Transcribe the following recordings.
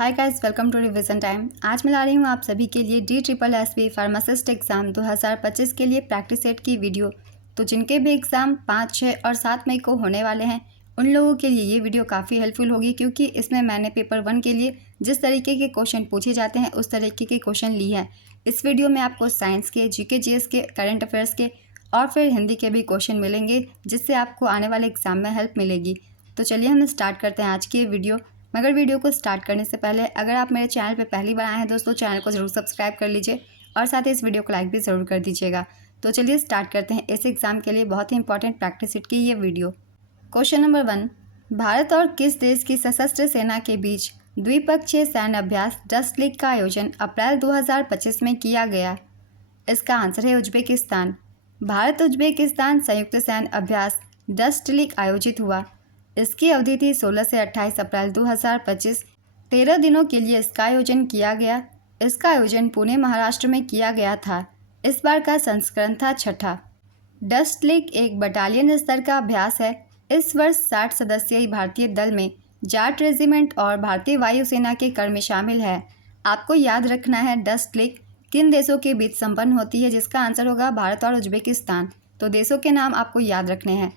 Hi guys, welcome to revision time. आज मैं ला रही हूँ आप सभी के लिए DSSB फार्मासिस्ट एग्ज़ाम 2025 के लिए प्रैक्टिस सेट की वीडियो। तो जिनके भी एग्ज़ाम 5, 6 और 7 मई को होने वाले हैं उन लोगों के लिए ये वीडियो काफ़ी हेल्पफुल होगी, क्योंकि इसमें मैंने पेपर 1 के लिए जिस तरीके के क्वेश्चन पूछे जाते हैं उस तरीके के क्वेश्चन लिए हैं। इस वीडियो में आपको साइंस के, GK GS के, करंट अफेयर्स के और फिर हिंदी के भी क्वेश्चन मिलेंगे, जिससे आपको आने वाले एग्ज़ाम में हेल्प मिलेगी। तो चलिए हम स्टार्ट करते हैं आज की वीडियो। मगर वीडियो को स्टार्ट करने से पहले अगर आप मेरे चैनल पर पहली बार आए हैं दोस्तों, चैनल को ज़रूर सब्सक्राइब कर लीजिए और साथ ही इस वीडियो को लाइक भी ज़रूर कर दीजिएगा। तो चलिए स्टार्ट करते हैं इस एग्ज़ाम के लिए बहुत ही इंपॉर्टेंट प्रैक्टिस सेट की ये वीडियो। क्वेश्चन नंबर 1, भारत और किस देश की सशस्त्र सेना के बीच द्विपक्षीय सैन्य अभ्यास डस्ट लीग का आयोजन अप्रैल 2025 में किया गया? इसका आंसर है उज्बेकिस्तान। भारत उज्बेकिस्तान संयुक्त सैन्य अभ्यास डस्ट लीग आयोजित हुआ। इसकी अवधि थी 16 से 28 अप्रैल 2025। 13 दिनों के लिए इसका आयोजन किया गया। इसका आयोजन पुणे महाराष्ट्र में किया गया था। इस बार का संस्करण था 6ठा। डस्ट लीग एक बटालियन स्तर का अभ्यास है। इस वर्ष 60 सदस्यीय भारतीय दल में जाट रेजिमेंट और भारतीय वायुसेना के कर्मी शामिल है। आपको याद रखना है डस्ट लीग किन देशों के बीच संपन्न होती है, जिसका आंसर होगा भारत और उज्बेकिस्तान। तो देशों के नाम आपको याद रखने हैं।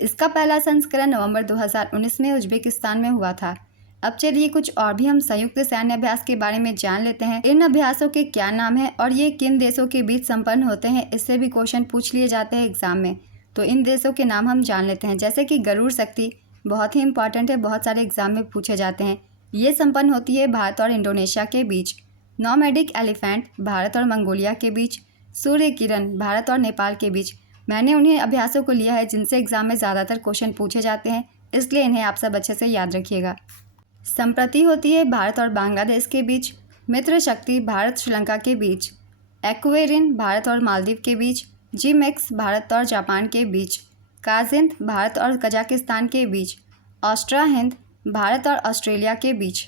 इसका पहला संस्करण नवंबर 2019 में उज्बेकिस्तान में हुआ था। अब चलिए कुछ और भी हम संयुक्त सैन्य अभ्यास के बारे में जान लेते हैं। इन अभ्यासों के क्या नाम है और ये किन देशों के बीच संपन्न होते हैं, इससे भी क्वेश्चन पूछ लिए जाते हैं एग्जाम में। तो इन देशों के नाम हम जान लेते हैं, जैसे कि गरुड़ शक्ति बहुत ही इंपॉर्टेंट है, बहुत सारे एग्जाम में पूछे जाते हैं। ये संपन्न होती है भारत और इंडोनेशिया के बीच। नॉमैडिक एलिफेंट भारत और मंगोलिया के बीच। सूर्य किरण भारत और नेपाल के बीच। मैंने उन्हीं अभ्यासों को लिया है जिनसे एग्जाम में ज़्यादातर क्वेश्चन पूछे जाते हैं, इसलिए इन्हें आप सब अच्छे से याद रखिएगा। संप्रति होती है भारत और बांग्लादेश के बीच। मित्र शक्ति भारत श्रीलंका के बीच। एक्वेरिन भारत और मालदीव के बीच। जिमेक्स भारत और जापान के बीच। काजिंद भारत और कजाकिस्तान के बीच। ऑस्ट्रा हिंद भारत और ऑस्ट्रेलिया के बीच।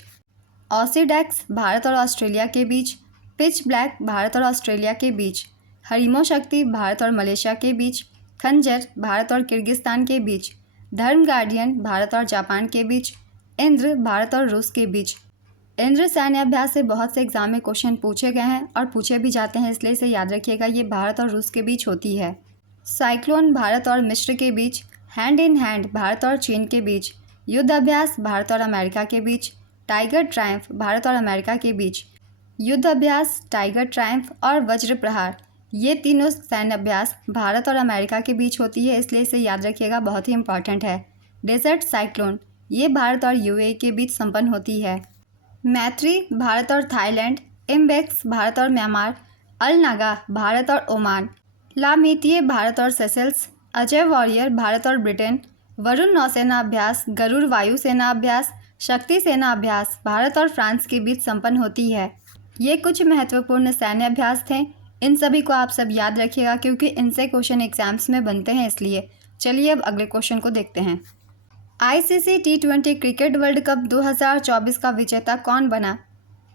ऑसीडेक्स भारत और ऑस्ट्रेलिया के बीच। पिच ब्लैक भारत और ऑस्ट्रेलिया के बीच। हरिमो शक्ति भारत और मलेशिया के बीच। खंजर भारत और किर्गिस्तान के बीच। धर्म गार्डियन भारत और जापान के बीच। इंद्र भारत और रूस के बीच। इंद्र सैन्य अभ्यास से बहुत से एग्जाम में क्वेश्चन पूछे गए हैं और पूछे भी जाते हैं, इसलिए इसे याद रखिएगा। ये भारत और रूस के बीच होती है। साइक्लोन भारत और मिस्र के बीच। हैंड इन हैंड भारत और चीन के बीच। युद्ध अभ्यास भारत और अमेरिका के बीच। टाइगर ट्रायम्फ भारत और अमेरिका के बीच। युद्ध अभ्यास, टाइगर ट्रायम्फ और वज्र प्रहार, ये तीनों सैन्य अभ्यास भारत और अमेरिका के बीच होती है, इसलिए इसे याद रखिएगा, बहुत ही इंपॉर्टेंट है। डेजर्ट साइक्लोन ये भारत और UAE के बीच संपन्न होती है। मैत्री भारत और थाईलैंड। इम्बेक्स भारत और म्यांमार। अल नागा भारत और ओमान। लामीतिये भारत और सेशेल्स। अजय वॉरियर भारत और ब्रिटेन। वरुण नौसेना अभ्यास, गरुड़ वायुसेना अभ्यास, शक्ति सेना अभ्यास भारत और फ्रांस के बीच संपन्न होती है। ये कुछ महत्वपूर्ण सैन्य अभ्यास थे। इन सभी को आप सब याद रखिएगा, क्योंकि इनसे क्वेश्चन एग्जाम्स में बनते हैं, इसलिए। चलिए अब अगले क्वेश्चन को देखते हैं। ICC T20 cricket world cup 2024 का विजेता कौन बना?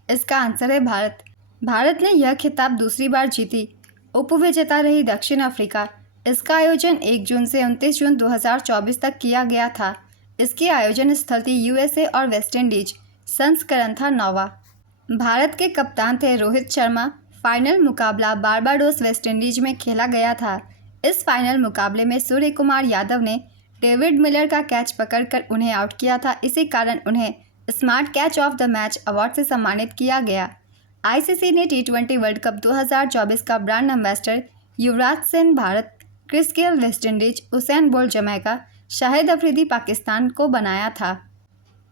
इसका आंसर है भारत। भारत ने यह खिताब दूसरी बार जीती। उपविजेता रही दक्षिण अफ्रीका। इसका आयोजन 1 जून से 29 जून 2024 तक किया गया था। इसकी आयोजन स्थल थी USA और वेस्ट इंडीज। संस्करण था 9वां। भारत के कप्तान थे रोहित शर्मा। फाइनल मुकाबला बारबाडोस वेस्ट इंडीज में खेला गया था। इस फाइनल मुकाबले में सूर्य कुमार यादव ने डेविड मिलर का कैच पकड़कर उन्हें आउट किया था। इसी कारण उन्हें smart catch of the match award से सम्मानित किया गया। ICC ने T20 वर्ल्ड कप 2024 का brand ambassador Yuvraj Singh Bharat, Chris Gayle West Indies, Usain Bolt Jamaica, Shahid Afridi Pakistan को बनाया था।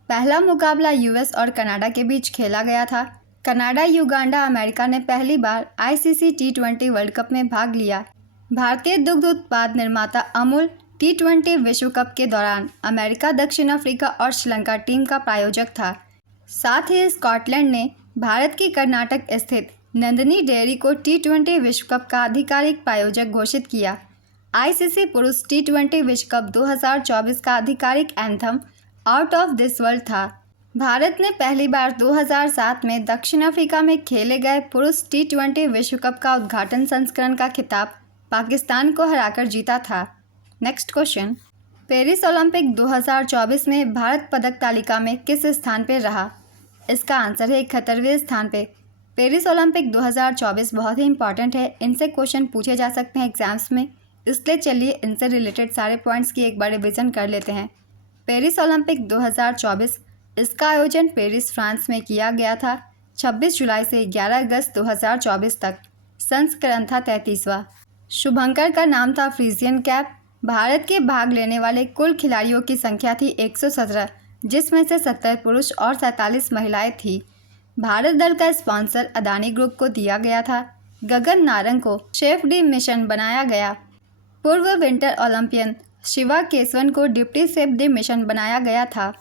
पहला मुकाबला US और कनाडा के बीच खेला गया था। कनाडा, युगांडा, अमेरिका ने पहली बार ICC T20 वर्ल्ड कप में भाग लिया। भारतीय दुग्ध उत्पाद निर्माता अमूल T20 विश्व कप के दौरान अमेरिका, दक्षिण अफ्रीका और श्रीलंका टीम का प्रायोजक था। साथ ही स्कॉटलैंड ने भारत की कर्नाटक स्थित नंदिनी डेयरी को T20 विश्व कप का आधिकारिक प्रायोजक घोषित किया। ICC पुरुष T20 विश्व कप 2024 का आधिकारिक anthem out of this world था। भारत ने पहली बार 2007 में दक्षिण अफ्रीका में खेले गए पुरुष T20 विश्व कप का उद्घाटन संस्करण का खिताब पाकिस्तान को हराकर जीता था। नेक्स्ट क्वेश्चन, पेरिस ओलंपिक 2024 में भारत पदक तालिका में किस स्थान पर रहा? इसका आंसर है 71वें स्थान पे। पेरिस ओलंपिक 2024 बहुत ही इंपॉर्टेंट है, इनसे क्वेश्चन पूछे जा सकते हैं एग्जाम्स में, इसलिए चलिए इनसे रिलेटेड सारे पॉइंट्स की एक बार रिविजन कर लेते हैं। पेरिस ओलंपिक 2024, इसका आयोजन पेरिस फ्रांस में किया गया था 26 जुलाई से 11 अगस्त 2024 तक। संस्करण था 33वां। शुभंकर का नाम था फ्रीजियन कैप। भारत के भाग लेने वाले कुल खिलाड़ियों की संख्या थी 117, जिसमें से 70 पुरुष और 47 महिलाएं थी। भारत दल का स्पॉन्सर अदानी ग्रुप को दिया गया था। गगन नारंग को शेफ डी मिशन बनाया गया। पूर्व विंटर ओलंपियन शिवा केसवन को डिप्टी शेफ डी मिशन बनाया गया था।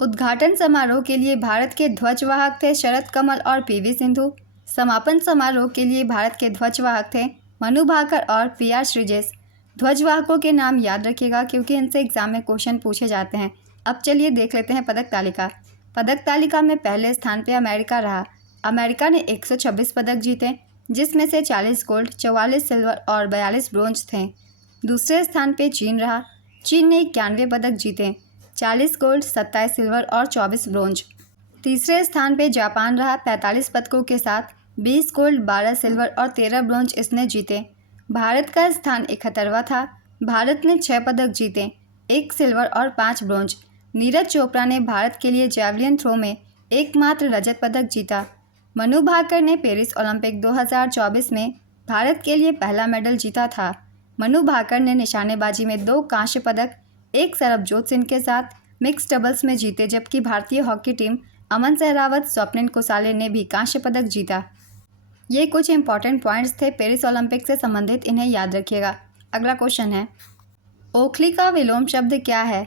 उद्घाटन समारोह के लिए भारत के ध्वजवाहक थे शरद कमल और पीवी सिंधु। समापन समारोह के लिए भारत के ध्वजवाहक थे मनु भाकर और पीआर श्रीजेश। ध्वजवाहकों के नाम याद रखिएगा क्योंकि इनसे एग्जाम में क्वेश्चन पूछे जाते हैं। अब चलिए देख लेते हैं पदक तालिका। पदक तालिका में पहले स्थान पे अमेरिका रहा। अमेरिका ने 126 पदक जीते, जिसमें से 40 गोल्ड, 44 सिल्वर और 42 ब्रोंज थे। दूसरे स्थान पे चीन रहा। चीन ने 91 पदक जीते, 40 गोल्ड, 27 सिल्वर और 24 ब्रोंज। तीसरे स्थान पे जापान रहा 45 पदकों के साथ, 20 गोल्ड, 12 सिल्वर और 13 ब्रोंज इसने जीते। भारत का स्थान 71वां था। भारत ने 6 पदक जीते, 1 सिल्वर और 5 ब्रोंज। नीरज चोपड़ा ने भारत के लिए जैवलिन थ्रो में एकमात्र रजत पदक जीता। मनु भाकर ने पेरिस ओलंपिक 2024 में भारत के लिए पहला मेडल जीता था। मनु भाकर ने निशानेबाजी में 2 कांस्य पदक, 1 सरबजोत सिंह के साथ मिक्स डबल्स में जीते, जबकि भारतीय हॉकी टीम अमन सहरावत, स्वप्निल कुसाले ने भी कांस्य पदक जीता। ये कुछ इंपॉर्टेंट पॉइंट्स थे पेरिस ओलंपिक से संबंधित, इन्हें याद रखिएगा। अगला क्वेश्चन है, ओखली का विलोम शब्द क्या है?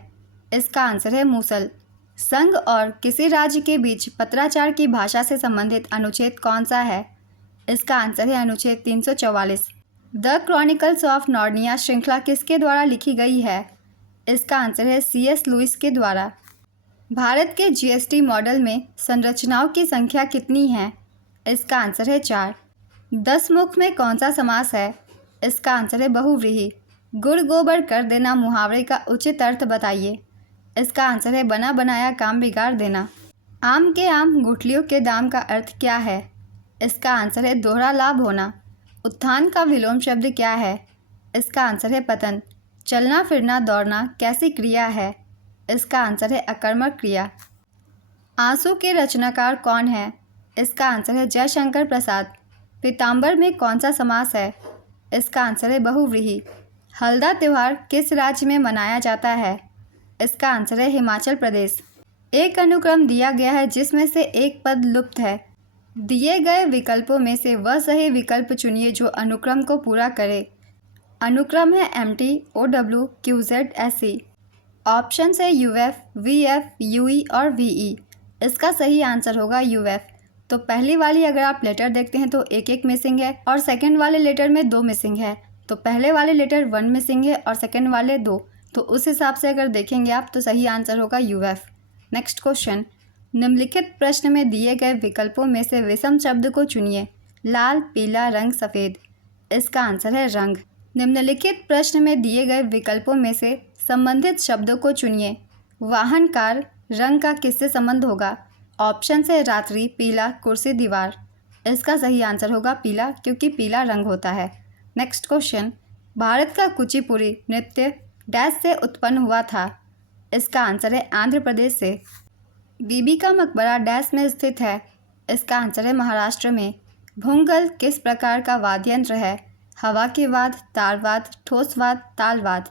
इसका आंसर है मूसल। संघ और किसी राज्य के बीच पत्राचार की भाषा से संबंधित अनुच्छेद कौन सा है? इसका आंसर है अनुच्छेद 344। द क्रॉनिकल्स ऑफ नार्निया श्रृंखला किसके द्वारा लिखी गई है? इसका आंसर है C.S. लुइस के द्वारा। भारत के GST मॉडल में संरचनाओं की संख्या कितनी है? इसका आंसर है 4। 10 मुख में कौन सा समास है? इसका आंसर है बहुव्रीहि। गुड़ गोबर कर देना मुहावरे का उचित अर्थ बताइए। इसका आंसर है बना बनाया काम बिगाड़ देना। आम के आम गुठलियों के दाम का अर्थ क्या है? इसका आंसर है दोहरा लाभ होना। उत्थान का विलोम शब्द क्या है? इसका आंसर है पतन। चलना फिरना दौड़ना कैसी क्रिया है? इसका आंसर है अकर्मक क्रिया। आंसू के रचनाकार कौन है? इसका आंसर है जयशंकर प्रसाद। पीताम्बर में कौन सा समास है? इसका आंसर है बहुव्रीहि। हल्दा त्यौहार किस राज्य में मनाया जाता है? इसका आंसर है हिमाचल प्रदेश। एक अनुक्रम दिया गया है जिसमें से एक पद लुप्त है। दिए गए विकल्पों में से वह सही विकल्प चुनिए जो अनुक्रम को पूरा करे। अनुक्रम है MT, OW, QZ, SE। Option है UF, VF, UE और VE। इसका सही आंसर होगा UF। तो पहली वाली अगर आप लेटर देखते हैं तो एक मिसिंग है और सेकंड वाले लेटर में 2 मिसिंग है। तो पहले वाले लेटर 1 मिसिंग है और सेकंड वाले 2। तो उस हिसाब से अगर देखेंगे आप तो सही आंसर होगा UF। नेक्स्ट क्वेश्चन, निम्नलिखित प्रश्न में दिए गए विकल्पों में से विषम शब्द को चुनिए। लाल, पीला, रंग, सफ़ेद। इसका आंसर है रंग। निम्नलिखित प्रश्न में दिए गए विकल्पों में से संबंधित शब्दों को चुनिए। वाहन, कार, रंग का किससे संबंध होगा? ऑप्शन है रात्रि, पीला, कुर्सी, दीवार। इसका सही आंसर होगा पीला, क्योंकि पीला रंग होता है। नेक्स्ट क्वेश्चन, भारत का कुचिपुड़ी नृत्य डैश से उत्पन्न हुआ था? इसका आंसर है आंध्र प्रदेश से। बीबी का मकबरा डैश में स्थित है? इसका आंसर है महाराष्ट्र में। भूंगल किस प्रकार का वाद्य यंत्र है? हवा के वाद्य, तारवाद, ठोस वाद्य, तालवाद।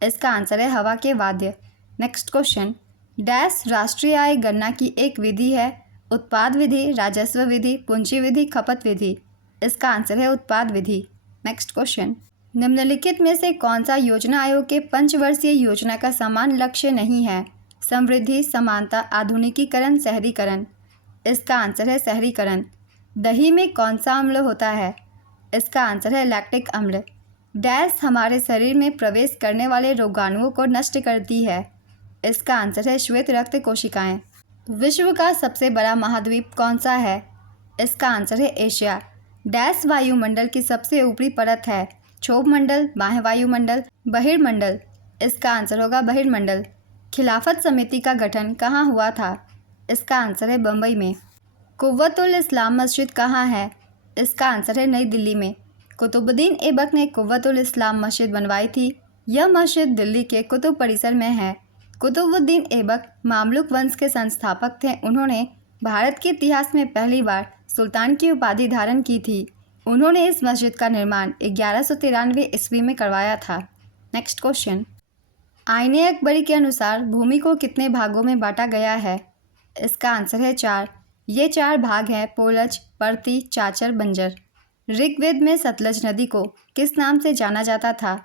इसका आंसर है हवा के वाद्य। नेक्स्ट क्वेश्चन, डैश राष्ट्रीय आय गणना की एक विधि है? उत्पाद विधि, राजस्व विधि, पूंजी विधि, खपत विधि। इसका आंसर है उत्पाद विधि। नेक्स्ट क्वेश्चन, निम्नलिखित में से कौन सा योजना आयोग के पंचवर्षीय योजना का समान लक्ष्य नहीं है? समृद्धि, समानता, आधुनिकीकरण, शहरीकरण। इसका आंसर है शहरीकरण। दही में कौन सा अम्ल होता है? इसका आंसर है लैक्टिक अम्ल। डैश हमारे शरीर में प्रवेश करने वाले रोगाणुओं को नष्ट करती है? इसका आंसर है श्वेत रक्त कोशिकाएं। विश्व का सबसे बड़ा महाद्वीप कौन सा है? इसका आंसर है एशिया। डैश वायुमंडल की सबसे ऊपरी परत है? क्षोभ मंडल, बाह्य वायुमंडल, बहिर्मंडल। इसका आंसर होगा बहिर्मंडल। खिलाफत समिति का गठन कहाँ हुआ था? इसका आंसर है बम्बई में। कुव्वतुल इस्लाम मस्जिद कहाँ है? इसका आंसर है नई दिल्ली में। कुतुबुद्दीन ऐबक ने कुव्वतुल इस्लाम मस्जिद बनवाई थी। यह मस्जिद दिल्ली के कुतुब परिसर में है। कुतुबुद्दीन ऐबक मामलुक वंश के संस्थापक थे। उन्होंने भारत के इतिहास में पहली बार सुल्तान की उपाधि धारण की थी। उन्होंने इस मस्जिद का निर्माण 1193 ईस्वी में करवाया था। नेक्स्ट क्वेश्चन, आईने अकबरी के अनुसार भूमि को कितने भागों में बांटा गया है? इसका आंसर है 4। ये 4 भाग हैं पोलज, परती, चाचर, बंजर। ऋग्वेद में सतलज नदी को किस नाम से जाना जाता था?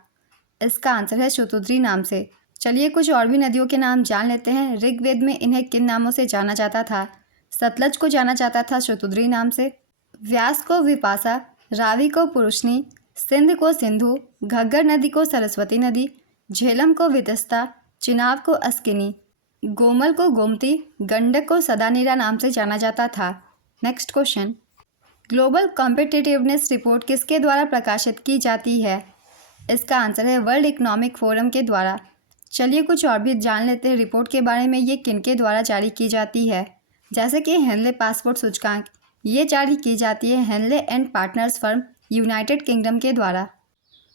इसका आंसर है शतुद्री नाम से। चलिए कुछ और भी नदियों के नाम जान लेते हैं। ऋग्वेद में इन्हें किन नामों से जाना जाता था? सतलज को जाना जाता था शतुद्री नाम से, व्यास को विपाशा, रावी को पुरुषनी, सिंध को सिंधु, घग्गर नदी को सरस्वती नदी, झेलम को वितस्ता, चिनाब को अस्किनी, गोमल को गोमती, गंडक को सदानीरा नाम से जाना जाता था। Next question, global competitiveness report किसके द्वारा प्रकाशित की जाती है? इसका आंसर है वर्ल्ड इकोनॉमिक फोरम के द्वारा। चलिए कुछ और भी जान लेते हैं रिपोर्ट के बारे में। ये किनके द्वारा जारी की जाती है? जैसे कि हेनले पासपोर्ट सूचकांक, ये जारी की जाती है Henley and partners firm United Kingdom के द्वारा।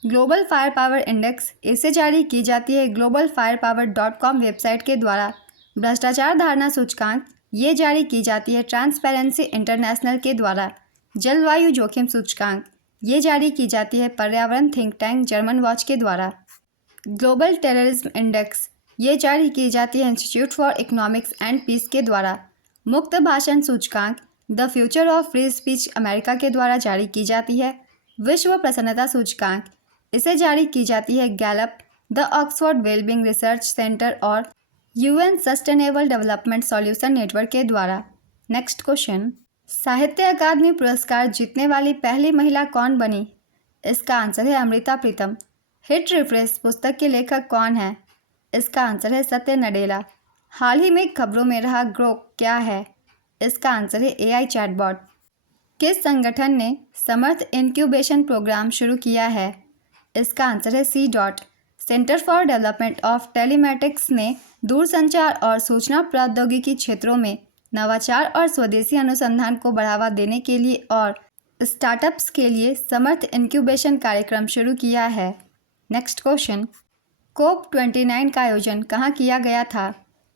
ग्लोबल फायर पावर इंडेक्स, इसे जारी की जाती है globalfirepower.com वेबसाइट के द्वारा। भ्रष्टाचार धारणा सूचकांक, ये जारी की जाती है ट्रांसपेरेंसी इंटरनेशनल के द्वारा। जलवायु जोखिम सूचकांक, ये जारी की जाती है पर्यावरण थिंक टैंक जर्मन वॉच के द्वारा। ग्लोबल टेररिज्म इंडेक्स, ये जारी की जाती है institute for economics and peace के द्वारा। मुक्त भाषण सूचकांक, the future of free speech America के द्वारा जारी की जाती है। विश्व प्रसन्नता सूचकांक, इसे जारी की जाती है Gallup, the Oxford wellbeing research centre और UN sustainable development solution network के द्वारा। नेक्स्ट क्वेश्चन, साहित्य अकादमी पुरस्कार जीतने वाली पहली महिला कौन बनी? इसका आंसर है अमृता प्रीतम। हिट रिफ्रेश पुस्तक के लेखक कौन है? इसका आंसर है सत्य नडेला। हाल ही में खबरों में रहा ग्रोक क्या है? इसका आंसर है एआई चैटबॉट। किस संगठन ने समर्थ इंक्यूबेशन प्रोग्राम शुरू किया है? इसका आंसर है C dot. Centre for development of telematics ने दूरसंचार और सूचना प्रौद्योगिकी क्षेत्रों में नवाचार और स्वदेशी अनुसंधान को बढ़ावा देने के लिए और स्टार्टअप्स के लिए समर्थ इंक्यूबेशन कार्यक्रम शुरू किया है। नेक्स्ट क्वेश्चन, COP29 का आयोजन कहाँ किया गया था?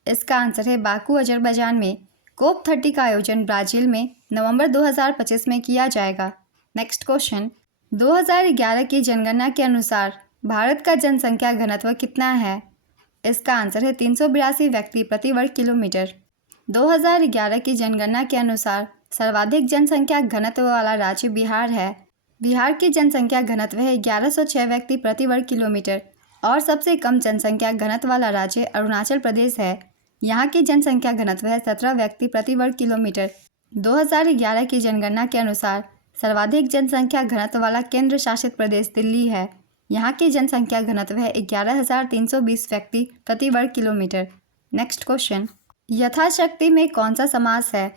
इसका आंसर है बाकू अजरबैजान में। COP30 का आयोजन ब्राज़ील में नवंबर 2025 में किया जाएगा। नेक्स्ट क्वेश्चन, 2011 की जनगणना के अनुसार भारत का जनसंख्या घनत्व कितना है? इसका आंसर है 382 व्यक्ति प्रति वर्ग किलोमीटर। 2011 की जनगणना के अनुसार सर्वाधिक जनसंख्या घनत्व वाला राज्य बिहार है। बिहार की जनसंख्या घनत्व है 1106 व्यक्ति प्रति वर्ग किलोमीटर और सबसे कम जनसंख्या घनत्व वाला राज्य अरुणाचल प्रदेश है। यहाँ की जनसंख्या घनत्व है 17 व्यक्ति प्रति वर्ग किलोमीटर। 2011 की जनगणना के अनुसार सर्वाधिक जनसंख्या घनत्व वाला केंद्र शासित प्रदेश दिल्ली है। यहाँ की जनसंख्या घनत्व है 11,320 व्यक्ति प्रति वर्ग किलोमीटर। नेक्स्ट क्वेश्चन, यथाशक्ति में कौन सा समास है?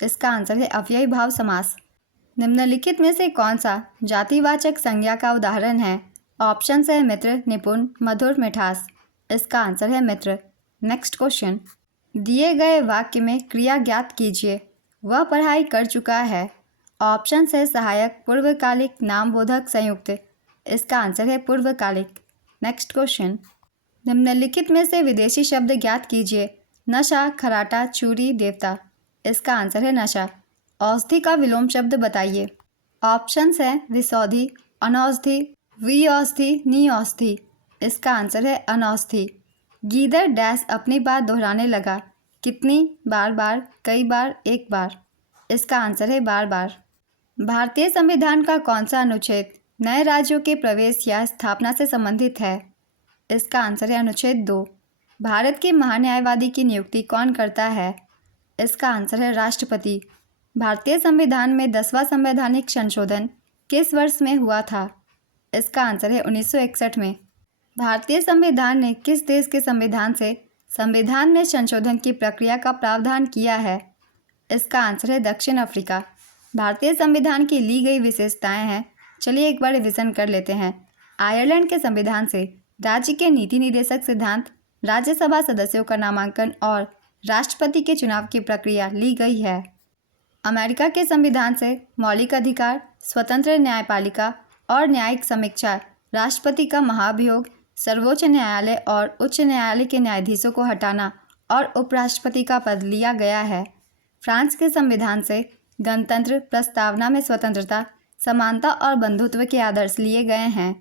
इसका आंसर है अव्ययी भाव समास। निम्नलिखित में से कौन सा जातिवाचक संज्ञा का उदाहरण है? ऑप्शन है मित्र, निपुण, मधुर, मिठास। इसका आंसर है मित्र। नेक्स्ट क्वेश्चन, दिए गए वाक्य में क्रिया ज्ञात कीजिए। वह पढ़ाई कर चुका है। ऑप्शन है सहायक, पूर्वकालिक, नामबोधक, संयुक्त। इसका आंसर है पूर्वकालिक। नेक्स्ट क्वेश्चन, निम्नलिखित में से विदेशी शब्द ज्ञात कीजिए। नशा, खराटा, चूरी, देवता। इसका आंसर है नशा। औषधि का विलोम शब्द बताइए। ऑप्शंस हैं विषौधि, अनौषधि, विऔषधि, निऔषधि। इसका आंसर है अनौषधि। गीदड़ डैश अपनी बात दोहराने लगा। कितनी बार? बार, कई बार, एक बार। इसका आंसर है बार बार। भारतीय संविधान का कौन सा अनुच्छेद नए राज्यों के प्रवेश या स्थापना से संबंधित है? इसका आंसर है अनुच्छेद 2। भारत के महान्यायवादी की नियुक्ति कौन करता है? इसका आंसर है राष्ट्रपति। भारतीय संविधान में 10वां संवैधानिक संशोधन किस वर्ष में हुआ था? इसका आंसर है 1961 में। भारतीय संविधान ने किस देश के संविधान से संविधान में संशोधन की प्रक्रिया का प्रावधान किया है? इसका आंसर है दक्षिण अफ्रीका। भारतीय संविधान की ली गई विशेषताएं हैं। चलिए एक बार रिवीजन कर लेते हैं। आयरलैंड के संविधान से राज्य के नीति निदेशक सिद्धांत, राज्यसभा सदस्यों का नामांकन और राष्ट्रपति के चुनाव की प्रक्रिया ली गई है? अमेरिका के संविधान से मौलिक अधिकार, स्वतंत्र न्यायपालिका और न्यायिक समीक्षा, राष्ट्रपति का महाभियोग, सर्वोच्च न्यायालय और उच्च न्यायालय के न्यायाधीशों को हटाना और उपराष्ट्रपति का पद लिया गया है। फ्रांस के संविधान से गणतंत्र प्रस्तावना में स्वतंत्रता, समानता और बंधुत्व के आदर्श लिए गए हैं।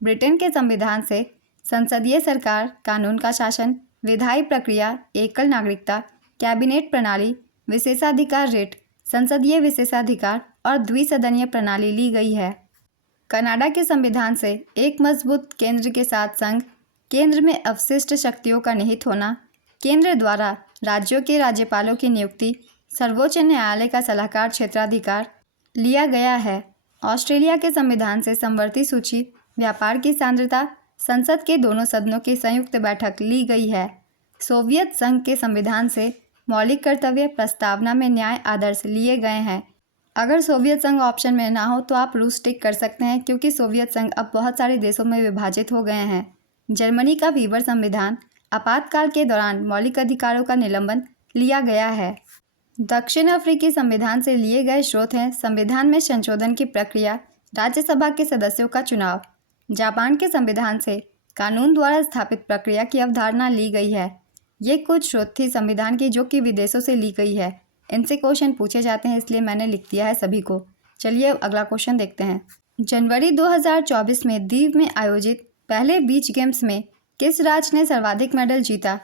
ब्रिटेन के संविधान से संसदीय सरकार, कानून का शासन, विधायी प्रक्रिया, एकल नागरिकता, कैबिनेट प्रणाली, विशेषाधिकार रेट, संसदीय विशेषाधिकार और द्विसदनीय प्रणाली ली गई है। कनाडा के संविधान से एक मजबूत केंद्र के साथ संघ, केंद्र में अवशिष्ट शक्तियों का निहित होना, केंद्र द्वारा राज्यों के राज्यपालों की नियुक्ति, सर्वोच्च न्यायालय का सलाहकार क्षेत्राधिकार लिया गया है। ऑस्ट्रेलिया के संविधान से समवर्ती सूची, व्यापार की सांद्रता, संसद के दोनों सदनों की संयुक्त बैठक ली गई है। सोवियत संघ के संविधान से मौलिक कर्तव्य, प्रस्तावना में न्याय आदर्श लिए गए हैं। अगर सोवियत संघ ऑप्शन में ना हो तो आप रूस टिक कर सकते हैं, क्योंकि सोवियत संघ अब बहुत सारे देशों में विभाजित हो गए हैं। जर्मनी का वीवर संविधान, आपातकाल के दौरान मौलिक अधिकारों का निलंबन लिया गया है। दक्षिण अफ्रीकी संविधान से लिए गए स्रोत हैं संविधान में संशोधन की प्रक्रिया, राज्यसभा के सदस्यों का चुनाव। जापान के संविधान से कानून द्वारा स्थापित प्रक्रिया की अवधारणा ली गई है। ये कुछ स्रोत थी संविधान की जो कि विदेशों से ली गई है। इनसे क्वेश्चन पूछे जाते हैं, इसलिए मैंने लिख दिया है सभी को। चलिए अगला क्वेश्चन देखते हैं। जनवरी 2024 में दीव में आयोजित पहले बीच गेम्स में किस राज्य ने सर्वाधिक मेडल जीता?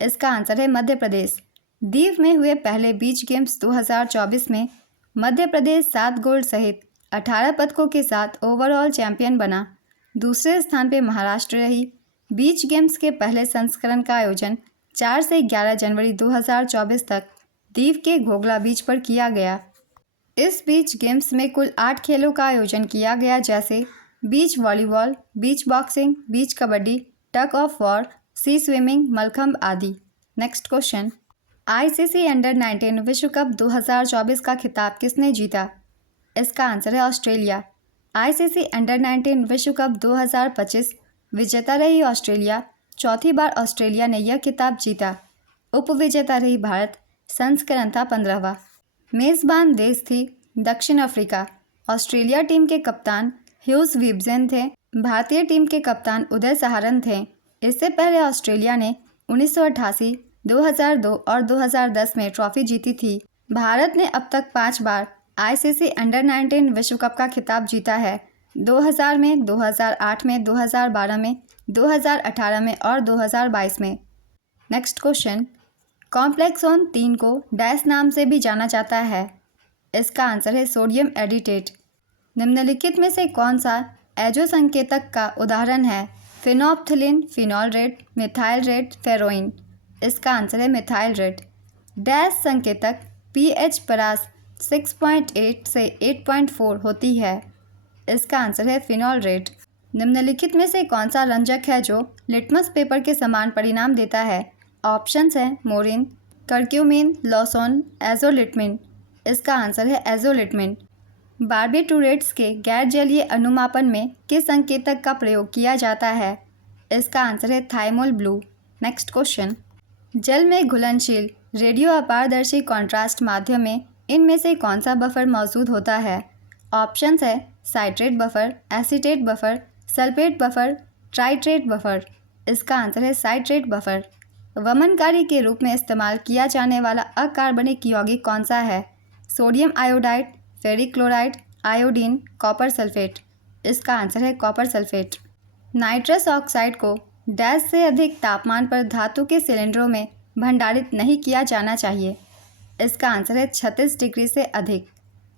इसका आंसर है मध्य प्रदेश। दीव में हुए पहले बीच गेम्स 2024 में मध्य प्रदेश 7 गोल्ड सहित 18 पदकों के साथ ओवरऑल चैंपियन बना। दूसरे स्थान पर महाराष्ट्र रही। बीच गेम्स के पहले संस्करण का आयोजन 4 से 11 जनवरी 2024 तक दीव के घोघला बीच पर किया गया। इस बीच गेम्स में कुल 8 खेलों का आयोजन किया गया, जैसे beach volleyball, beach boxing, beach kabaddi, tug of war, sea swimming, mallakhamb आदि। नेक्स्ट क्वेश्चन, आईसीसी अंडर 19 विश्व कप 2024 का खिताब किसने जीता? इसका आंसर है ऑस्ट्रेलिया। आईसीसी अंडर 19 विश्व कप 2025 विजेता रही ऑस्ट्रेलिया। चौथी बार ऑस्ट्रेलिया ने यह खिताब जीता। उपविजेता रही भारत। संस्करण था 15वां। मेज़बान देश थी दक्षिण अफ्रीका। ऑस्ट्रेलिया टीम के कप्तान ह्यूज विब्जन थे। भारतीय टीम के कप्तान उदय सहारन थे। इससे पहले ऑस्ट्रेलिया ने 1988, 2002 और 2010 में ट्रॉफी जीती थी। भारत ने अब तक 5 बार आईसीसी अंडर 19 विश्व कप का खिताब जीता है। 2000 में, 2008 में, 2012 में, 2018 में और 2022 में। नेक्स्ट क्वेश्चन, कॉम्प्लेक्सोन 3 को डैश नाम से भी जाना जाता है। इसका आंसर है सोडियम एडिटेट। निम्नलिखित में से कौन सा एजो संकेतक का उदाहरण है? Phenolphthalein, phenol red, methyl red, फेरोइन। इसका आंसर है मिथाइल रेड। डैश संकेतक पीएच परास 6.8 से 8.4 होती है। इसका आंसर है फिनॉल रेड। निम्नलिखित में से कौन सा रंजक है जो लिटमस पेपर के समान परिणाम देता है? ऑप्शंस हैं मोरिन, कर्क्यूमिन, लॉसोन, एजोलिटमिन। इसका आंसर है एजोलिटमिन। बार्बिटूरेट्स के गैर जलीय अनुमापन में किस संकेतक का प्रयोग किया जाता है? इसका आंसर है थाइमोल ब्लू। नेक्स्ट क्वेश्चन, जल में घुलनशील रेडियो अपारदर्शी कॉन्ट्रास्ट माध्यम में इनमें से कौन सा बफर मौजूद होता है? ऑप्शंस है citrate buffer, acetate buffer, sulphate buffer, tritrate buffer. इसका आंसर है साइट्रेट बफर। वमनकारी के रूप में इस्तेमाल किया जाने वाला अकार्बनिक यौगिक कौन सा है? Sodium iodide, ferric chloride, iodine, copper sulphate. इसका आंसर है कॉपर सल्फेट। नाइट्रस ऑक्साइड को डैश से अधिक तापमान पर धातु के सिलेंडरों में भंडारित नहीं किया जाना चाहिए। इसका आंसर है 36 डिग्री से अधिक।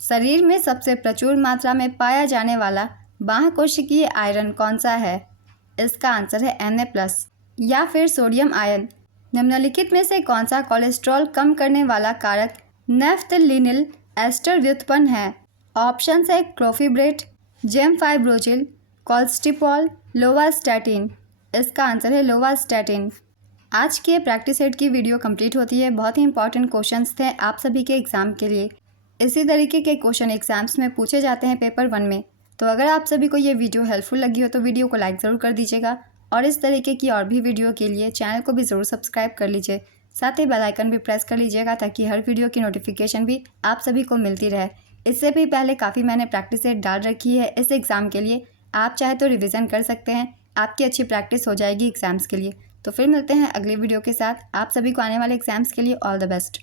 शरीर में सबसे प्रचुर मात्रा में पाया जाने वाला बाह्यकोशिकीय आयरन कौन सा है? इसका आंसर है Na+ या फिर सोडियम आयन। निम्नलिखित में से कौन सा कोलेस्ट्रॉल कम करने वाला कारक नेफ्थलीनिल एस्टर व्युत्पन्न है? ऑप्शंस है क्लोफिब्रेट, जेमफाइब्रोजिल, कोल्स्टिपॉल, लोवास्टैटिन। इसका आंसर है लोवास्टैटिन। आज की प्रैक्टिस सेट की वीडियो कंप्लीट होती है। बहुत ही इंपॉर्टेंट क्वेश्चंस थे आप सभी के एग्ज़ाम के लिए। इसी तरीके के क्वेश्चन एग्जाम्स में पूछे जाते हैं पेपर 1 में। तो अगर आप सभी को ये वीडियो हेल्पफुल लगी हो तो वीडियो को लाइक ज़रूर कर दीजिएगा और इस तरीके की और भी वीडियो के लिए चैनल को भी ज़रूर सब्सक्राइब कर लीजिए साथ ही बेल आइकन भी प्रेस कर लीजिएगा ताकि हर वीडियो की नोटिफिकेशन भी आप सभी को मिलती रहे। इससे भी पहले काफ़ी मैंने प्रैक्टिस सेट डाल रखी है इस एग्ज़ाम के लिए, आप चाहे तो रिवीजन कर सकते हैं, आपकी अच्छी प्रैक्टिस हो जाएगी एग्ज़ाम्स के लिए। तो फिर मिलते हैं अगली वीडियो के साथ। आप सभी को आने वाले एग्ज़ाम्स के लिए ऑल द बेस्ट।